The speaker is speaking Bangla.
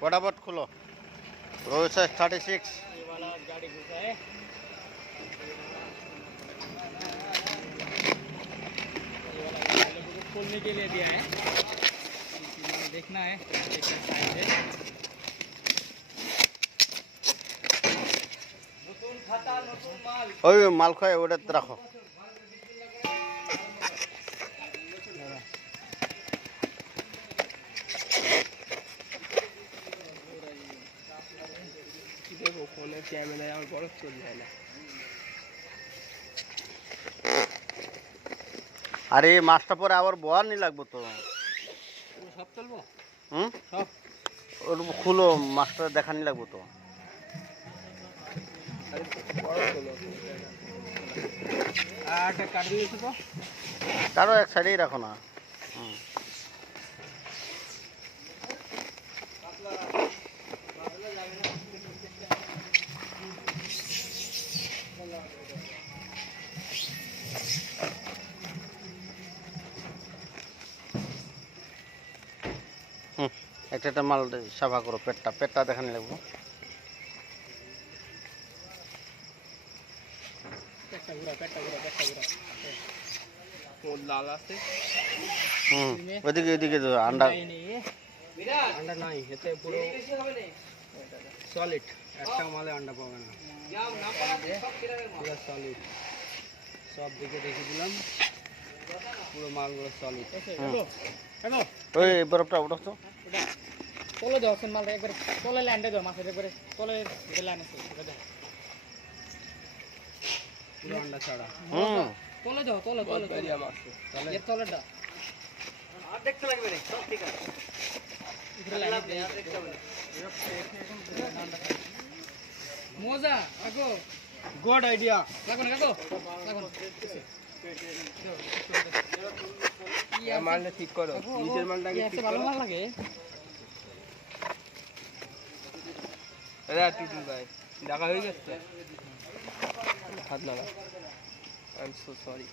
फटाफट खोलो। रोज 36 ये वाला गाड़ी घुसा है, ये वाला गाड़ी को खोलने के लिए दिया है, देखना है क्या साइज है। नतून खाता नतून माल। ওই মাল খায় ওটা রাখো। देखो फोन कैमरा और बरफ चल जाए ना। আরে এই মাছটা পরে আবার বোয়ার নি লাগবো তো। সব চলবো হুম সব ওর খুলো মাছটা দেখানি লাগবো তো। আর কাট দিয়েছো তো কারো এক সাইডেই রাখো না। হুম হুম একটা মাল সাফা করো, পেটটা দেখানি লাগবো। পেটটা ঘুরা কোন লাল আছে। হুম ওইদিকে তো আন্ডা আন্ডা নাই, এতে পুরো সলিড, একটা মালে আন্ডা পাবে না, পুরো সলিড। সব দিকে দেখে দিলাম, পুরো মালগুলো সলিড। ওই বরফটা ওঠো তো। তলে দাও মালটা একবার, তলে ল্যান্ডে দাও মাছের একবারে, তলে ল্যান্ড আছে পুরো আন্ডা ছাড়া। হুম তলে দাও, তলে মাছ এর তলেটা আর দেখতে লাগবে রে, সব ঠিক আছে। মজা কাকো, গুড আইডিয়া। কাকো না কাকো, মালটা ঠিক করো, নিচের মালটাকে ঠিক করো। ভালো মাল লাগে আরে টুটুল ভাই, ঢাকা হয়ে গেছে, হাত লাগা। I am so sorry.